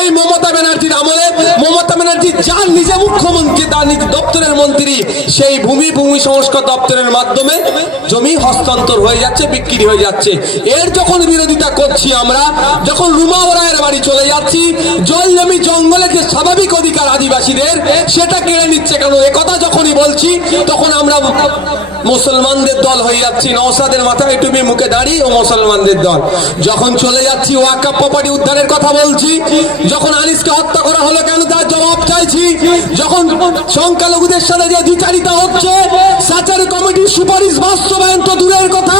এই মমতা ব্যানার্জির আমলে ব্যানার্জি যার নিজে মুখ্যমন্ত্রী, তার নিজ দপ্তরের মন্ত্রী, সেই ভূমি ভূমি সংস্কার দপ্তরের মাধ্যমে জমি হস্তান্তর হয়ে যাচ্ছে, বিক্রি হয়ে যাচ্ছে। এর যখন বিরোধিতা করছি আমরা, যখন রুমা রায়ের বাড়ি চলে যাচ্ছি, জল জমি জঙ্গলে যে স্বাভাবিক অধিকার আদিবাসীদের, সেটা কেড়ে নিচ্ছে কেন? একথা যখনই বলছি, তখন আমরা মুসলমানদের দল হয়ে যাচ্ছি। নৌসাদের মাথায় টুপি মুখে দাঁড়িয়ে ও মুসলমানদের দল। যখন চলে যাচ্ছি ওয়াকা প্রপার্টি উদ্ধারের কথা বলছি, যখন আনিসকে হত্যা করা হলো কেন, তার জবাব চাইছি, যখন সংখ্যালঘুদের সাথে যে দ্বিচারিতা হচ্ছে, সাচার কমিটির সুপারিশ বাস্তবায়ন তো দূরের কথা,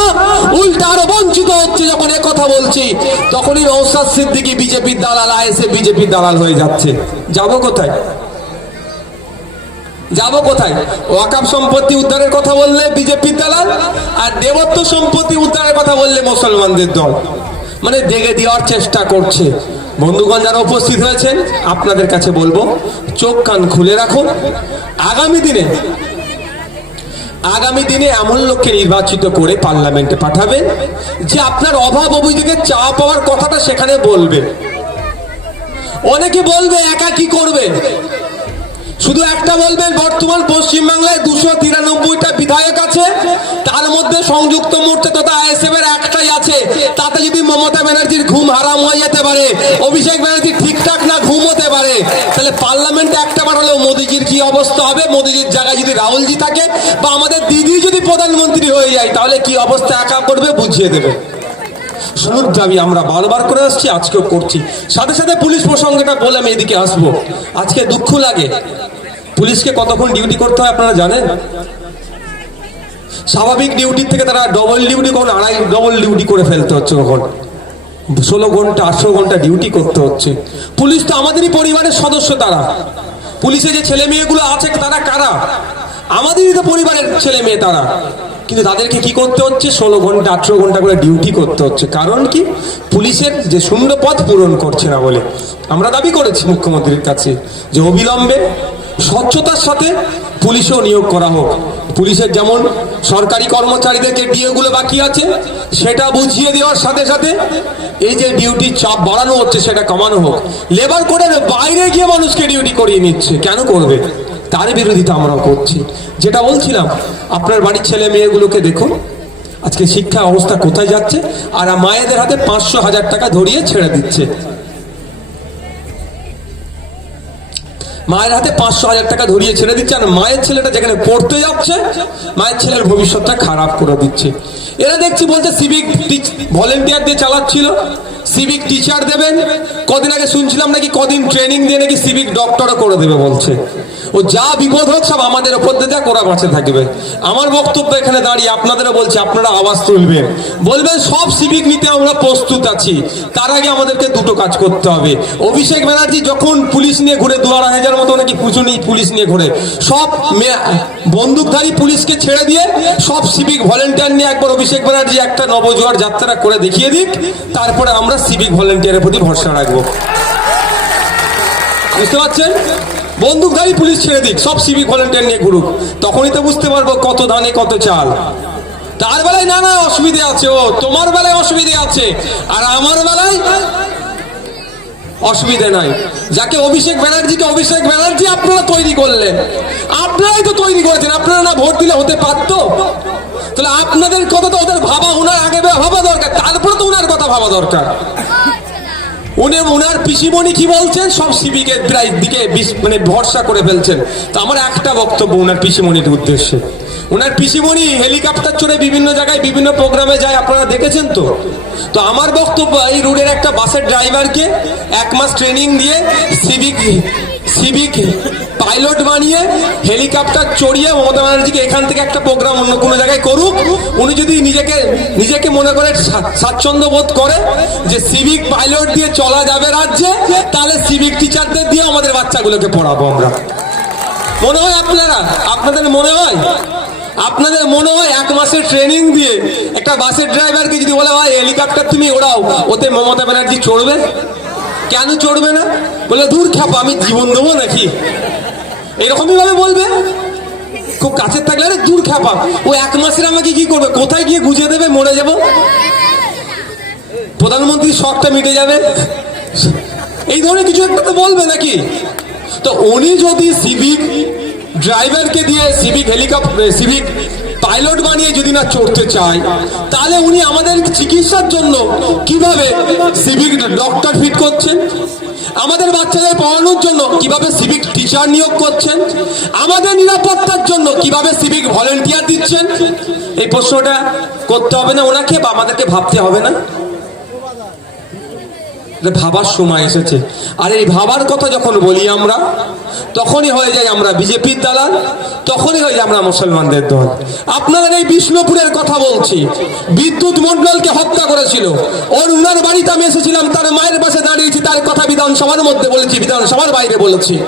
উল্টা আরও বঞ্চিত হচ্ছে যখন কথা বলছি। তখনই নৌসাদ সিদ্দিকি বিজেপির দালাল আইএসএ বিজেপির দালাল হয়ে যাচ্ছে। যাব কোথায়? যাব কোথায়? ওয়াকাপ সম্পত্তি উদ্ধারের কথা বললে বিজেপির দালাল, আর দেবত্ব সম্পত্তি উদ্ধারের কথা বললে মুসলমানদের দল। মানে দেখে দেওয়ার চেষ্টা করছে। বন্ধুগণ যারা উপস্থিত হয়েছেন, আপনাদের কাছে বলব, চোখ কান খুলে রাখুন। আগামী দিনে আগামী দিনে এমন লোককে নির্বাচিত করে পার্লামেন্টে পাঠাবেন যে আপনার অভাব অভিযোগের চা পাওয়ার কথাটা সেখানে বলবে। অনেকে বলবে, একা কি করবে? শুধু একটা বলবেন, বর্তমান পশ্চিমবাংলায় দুশো তিরানব্বইটা বিধায়ক আছে, তার মধ্যে সংযুক্ত মোর্চা তথা আইএসএফ এর একটাই আছে। তাতে যদি মমতা ব্যানার্জির ঘুম হারাম হয়ে যেতে পারে। অভিষেক ব্যানার্জি ঠিকঠাক না ঘুম হতে পারে। তাহলে পার্লামেন্টে একটা পাঠালেও মোদিজির কি অবস্থা হবে? মোদিজির জায়গায় যদি রাহুলজি থাকে বা আমাদের দিদি যদি প্রধানমন্ত্রী হয়ে যায়, তাহলে কি অবস্থা একা করবে? বুঝিয়ে দেবে। শুনুর দাবি আমরা বারবার করে আসছি, আজকেও করছি। সাথে সাথে পুলিশ প্রসঙ্গটা বলে আমি এদিকে আসব। আজকে দুঃখ লাগে। পুলিশকে কতক্ষণ ডিউটি করতে হয় আপনারা জানেন? স্বাভাবিক ডিউটির থেকে তারা ডবল ডিউটি কখন আড়াই ডবল ডিউটি করে ফেলতে হচ্ছে কখন? ষোলো ঘণ্টা, আঠেরো ঘণ্টা ডিউটি করতে হচ্ছে। পুলিশ তো আমাদেরই পরিবারের সদস্য তারা। পুলিশে যে ছেলে মেয়েগুলো আছে, তারা কারা? আমাদেরই তো পরিবারের ছেলে মেয়ে তারা। কিন্তু তাদেরকে কি করতে হচ্ছে? ষোলো ঘণ্টা, আঠেরো ঘণ্টা করে ডিউটি করতে হচ্ছে। কারণ কি? পুলিশের যে শূন্য পথ পূরণ করছে না বলে। আমরা দাবি করেছি মুখ্যমন্ত্রীর কাছে যে অবিলম্বে স্বচ্ছতার সাথে পুলিশও নিয়োগ করা হোক। পুলিশের যেমন সরকারি কর্মচারীদের যে ডিএগুলো বাকি আছে, সেটা বুঝিয়ে দেওয়ার সাথে সাথে এই যে ডিউটির চাপ বাড়ানো হচ্ছে, সেটা কমানো হোক। লেবার কোডের বাইরে গিয়ে মানুষকে ডিউটি করিয়ে নিচ্ছে, কেন করবে? তার বিরোধিতা আমরাও করছি। যেটা বলছিলাম, আপনার বাড়ির ছেলে মেয়েগুলোকে দেখুন, আজকে শিক্ষা অবস্থা কোথায় যাচ্ছে, আর মায়েদের হাতে পাঁচশো হাজার টাকা ধরিয়ে ছেড়ে দিচ্ছে। মায়ের হাতে পাঁচশো হাজার টাকা ধরিয়ে ছেড়ে দিচ্ছে আর মায়ের ছেলেটা যেখানে পড়তে যাচ্ছে, মায়ের ছেলের ভবিষ্যৎটা খারাপ করে দিচ্ছে। এরা দেখছি বলছে সিভিক ভলেন্টিয়ার দিয়ে চালাচ্ছিল। সিভিক টিচার দেবেন কদিন আগে শুনছিলাম নাকি কদিন ট্রেনিং দিয়ে নাকি সিভিক ডক্টরও করে দেবে বলছে। ও যা বিপদ হোক সব আমাদের ওপর দিয়ে যা করা বাঁচে থাকবে। আমার বক্তব্য এখানে দাঁড়িয়ে আপনাদেরও বলছি, আপনারা আওয়াজ তুলবেন। বলবেন, সব সিভিক নিতে আমরা প্রস্তুত আছি। তার আগে আমাদেরকে দুটো কাজ করতে হবে। অভিষেক ব্যানার্জি যখন পুলিশ নিয়ে ঘুরে দু আড়াই হাজার মতো নাকি পুজো নিয়ে পুলিশ নিয়ে ঘুরে, সব বন্দুকধারী পুলিশকে ছেড়ে দিয়ে সব সিভিক ভলেন্টিয়ার নিয়ে একবার অভিষেক ব্যানার্জি একটা নবজোয়ার যাত্রা করে দেখিয়ে দিক। তারপরে আমরা সিভিক ভলেন্টিয়ারের প্রতি ভরসা রাখব। বুঝতে পারছেন? বন্দুকধারী পুলিশ ছেড়ে দিক, সব সিভিক ভলেন্টিয়ার নিয়ে ঘুরুক। তখনই তো বুঝতে পারব কত ধানে, কত চাল। তার বেলায় না না অসুবিধে আছে, ও তোমার বেলায় অসুবিধে আছে, আর আমার বেলায় অসুবিধে নাই। যাকে অভিষেক ব্যানার্জিকে, অভিষেক ব্যানার্জি আপনারা তৈরি করলেন। আপনারাই তো তৈরি করেছেন, আপনারা না ভোট দিলে হতে পারতো? তাহলে আপনাদের কথা তো ওদের ভাবা, ওনার আগে ভাবা দরকার, তারপরে তো ওনার কথা ভাবা দরকার। উনি উনার পিসিমণি কি বলছেন? সব সিভিকের প্রায় দিকে মানে ভরসা করে ফেলছেন। তো আমার একটা বক্তব্য, উনার পিসিমণির উদ্দেশ্যে। উনার পিসিমণি হেলিকপ্টার চড়ে বিভিন্ন জায়গায় বিভিন্ন প্রোগ্রামে যায়, আপনারা দেখেছেন তো? তো আমার বক্তব্য, এই রোডের একটা বাসের ড্রাইভারকে এক মাস ট্রেনিং দিয়ে সিভিক সিভিক পাইলট বানিয়ে হেলিকপ্টার চড়িয়ে মমতা ব্যানার্জিকে এখান থেকে একটা প্রোগ্রাম অন্য কোনো জায়গায় করুক। উনি যদি নিজেকে নিজেকে মনে করে স্বা- স্বাচ্ছন্দ্য বোধ করে যে সিভিক পাইলট দিয়ে চলা যাবে রাজ্যে, তাহলে সিভিক টিচারদের দিয়ে আমাদের বাচ্চাগুলোকে পড়াবো আমরা। মনে হয় আপনারা? আপনাদের মনে হয়? আপনাদের মনে হয় এক মাসের ট্রেনিং দিয়ে একটা বাসের ড্রাইভারকে যদি বলা হয় হেলিকপ্টার তুমি ওড়াও, ওতে মমতা ব্যানার্জি চড়বে? কেন চড়বে না? বলে দূর খাপ, আমি জীবন দেবো নাকি? এরকমই ভাবে বলবে। খুব কাছের থাকলে, আরে দূর খ্যাপা ও এক মাসের আমাকে কি করবে? কোথায় গিয়ে গুজে দেবে? মরে যাব? প্রধানমন্ত্রীর শখটা মিটে যাবে। এই ধরনের কিছু একটা তো বলবে নাকি? তো উনি যদি সিভিক ড্রাইভারকে দিয়ে সিভিক হেলিকপ্টার সিভিক পাইলট বানিয়ে যদি না চড়তে চায়, তাহলে উনি আমাদের চিকিৎসার জন্য কীভাবে সিভিক ডক্টর ফিট করছেন? আমাদের বাচ্চাদের পড়ানোর জন্য কীভাবে সিভিক টিচার নিয়োগ করছেন? আমাদের নিরাপত্তার জন্য কীভাবে সিভিক ভলেন্টিয়ার দিচ্ছেন? এই প্রশ্নটা করতে হবে না ওনাকে বা আমাদেরকে ভাবতে হবে না। ভাবার সময় এসেছে। আর এই ভাবার কথা যখন বলি আমরা, তখনই হয়ে যায় আমরা বিজেপির দালাল, তখনই হয়ে যায় আমরা মুসলমানদের দল। আপনাদের এই বিষ্ণুপুরের কথা বলছি, বিদ্যুৎ মন্ডলকে হত্যা করেছিল। ওর উনার বাড়িতে আমি এসেছিলাম, তার মায়ের পাশে দাঁড়িয়েছি, তার কথা বিধানসভার মধ্যে বলেছি, বিধানসভার বাইরে বলেছি।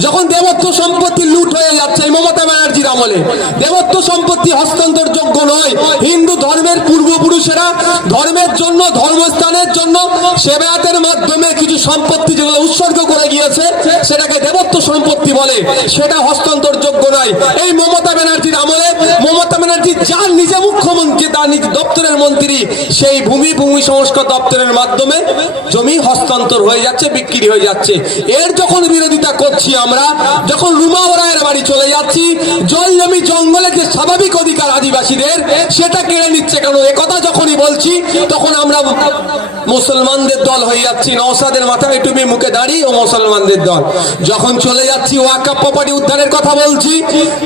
যখন দেবত্ব সম্পত্তি লুট হয়ে যাচ্ছে মমতা ব্যানার্জির আমলে, দেবত্ব সম্পত্তি হস্তান্তর যোগ্য নয়, হিন্দু ধর্মের পূর্বপুরুষেরা ধর্মের জন্য, ধর্মস্থানের জন্য সেবায়াতের মাধ্যমে কিছু সম্পত্তি যেগুলো উৎসর্গ করে গিয়েছে, সেটাকে দেবত্ব সম্পত্তি বলে। সেটা হস্তান্তর যোগ্য নয়। এই মমতা ব্যানার্জির আমলে, মমতা ব্যানার্জি যার নিজে মুখ্যমন্ত্রী, তার নিজ দপ্তরের মন্ত্রী, সেই ভূমি ভূমি সংস্কার দপ্তরের মাধ্যমে জমি হস্তান্তর হয়ে যাচ্ছে, বিক্রি হয়ে যাচ্ছে। এর যখন বিরোধিতা করছি আমরা, যখন রুমা রায়ের বাড়ি চলে যাচ্ছি জল জমি জঙ্গলের যে স্বাভাবিক অধিকার আদিবাসীদের, সেটা কেড়ে নিচ্ছে কেন? একথা যখনই বলছি, তখন আমরা মুসলমানদের দল হয়ে যাচ্ছি নওসাদের মাথায় টুপি, মুখে দাঁড়িয়ে ও মুসলমানদের দল। যখন চলে যাচ্ছি ওয়াকাপ প্রপার্টি উদ্ধারের কথা বলছি,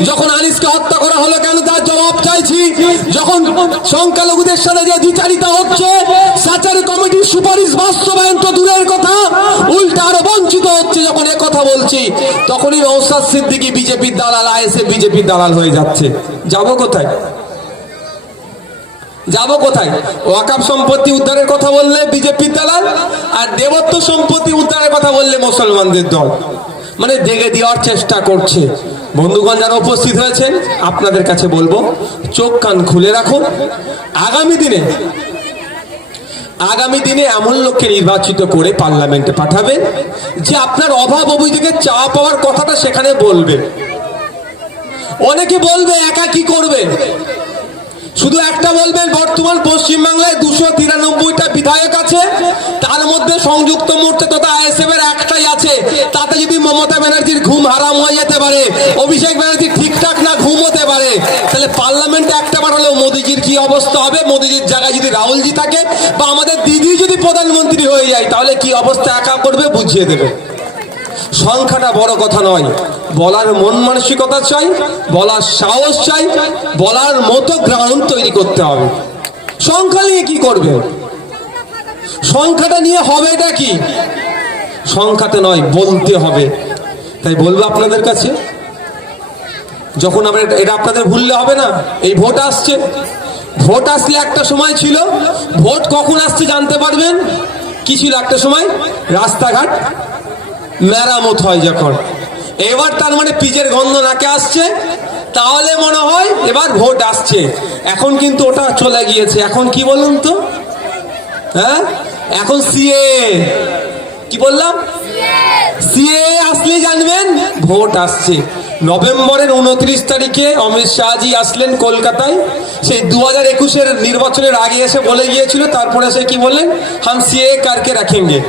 যখন আনিসকে হত্যা করা হলো কেন তার জবাব চাইছি, যখন সংখ্যালঘুদের সাথে যে দ্বিচারিতা হচ্ছে, সাচার কমিটির সুপারিশ বাস্তবায়ন তো দূরের কথা, উল্টা আরও বঞ্চিত হচ্ছে যখন কথা বলছি। তখনই নৌসাদ সিদ্দিকি বিজেপির দালাল আইএসএ বিজেপির দালাল হয়ে যাচ্ছে। যাব কোথায়? যাব কোথায়? ওয়াকাপ সম্পত্তি উদ্ধারের কথা বললে বিজেপির দালাল, আর দেবত্ব সম্পত্তি উদ্ধারের কথা বললে মুসলমানদের দল। মানে দেখে দেওয়ার চেষ্টা করছে। বন্ধুগণ যারা উপস্থিত হয়েছেন, আপনাদের কাছে বলব, চোখ কান খুলে রাখুন। আগামী দিনে আগামী দিনে এমন লোককে নির্বাচিত করে পার্লামেন্টে পাঠাবেন যে আপনার অভাব অভিযোগে চা পাওয়ার কথাটা সেখানে বলবে। অনেকে বলবে, একা কি করবে? শুধু একটা বলবেন, বর্তমান পশ্চিমবাংলায় দুশো তিরানব্বইটা বিধায়ক আছে। তার মধ্যে সংযুক্ত মোর্চা তথা আইএসএফ এর একটাই আছে। তাতে যদি মমতা ব্যানার্জির ঘুম হারাম হয়ে যেতে পারে, অভিষেক ব্যানার্জি ঠিকঠাক না ঘুম হতে পারে, তাহলে পার্লামেন্টে একটা বার হলেও মোদিজির কি অবস্থা হবে? মোদিজির জায়গায় যদি রাহুলজি থাকে বা আমাদের দিদি যদি প্রধানমন্ত্রী হয়ে যায়, তাহলে কি অবস্থা একা করবে? বুঝিয়ে দেবে। সংখ্যাটা বড় কথা নয়। বলার মন মানসিকতা চাই, বলার সাহস চাই, বলার মতো গ্রাউন্ড তৈরি করতে হবে। সংখ্যা নিয়ে কি করবে? সংখ্যাটা নিয়ে হবেটা কি? সংখ্যাতে নয়, বলতে হবে। তাই বলব আপনাদের কাছে, যখন আমরা এটা- এটা আপনাদের ভুললে হবে না, এই ভোট আসছে। ভোট আসলে একটা সময় ছিল, ভোট কখন আসছে জানতে পারবেন? কি ছিল একটা সময়? রাস্তাঘাট। মেরামত হয় যখন। এবার তার মানে পিজের গন্ধ নাকে আসছে, তাহলে মনে হয় এবার ভোট আসছে। এখন কিন্তু ওটা চলে গিয়েছে। এখন কি বলুন তো? হ্যাঁ? এখন সিএ। কি বললাম? সিএ আসলে জানবেন, ভোট আসছে। নভেম্বরের উনত্রিশ তারিখে অমিত শাহজি আসলেন কলকাতায়। সেই দু হাজার একুশের নির্বাচনের আগে এসে বলে গিয়েছিল, তারপরে সে কি বললেন? হাম সিএ কারকে রাখেঙ্গে।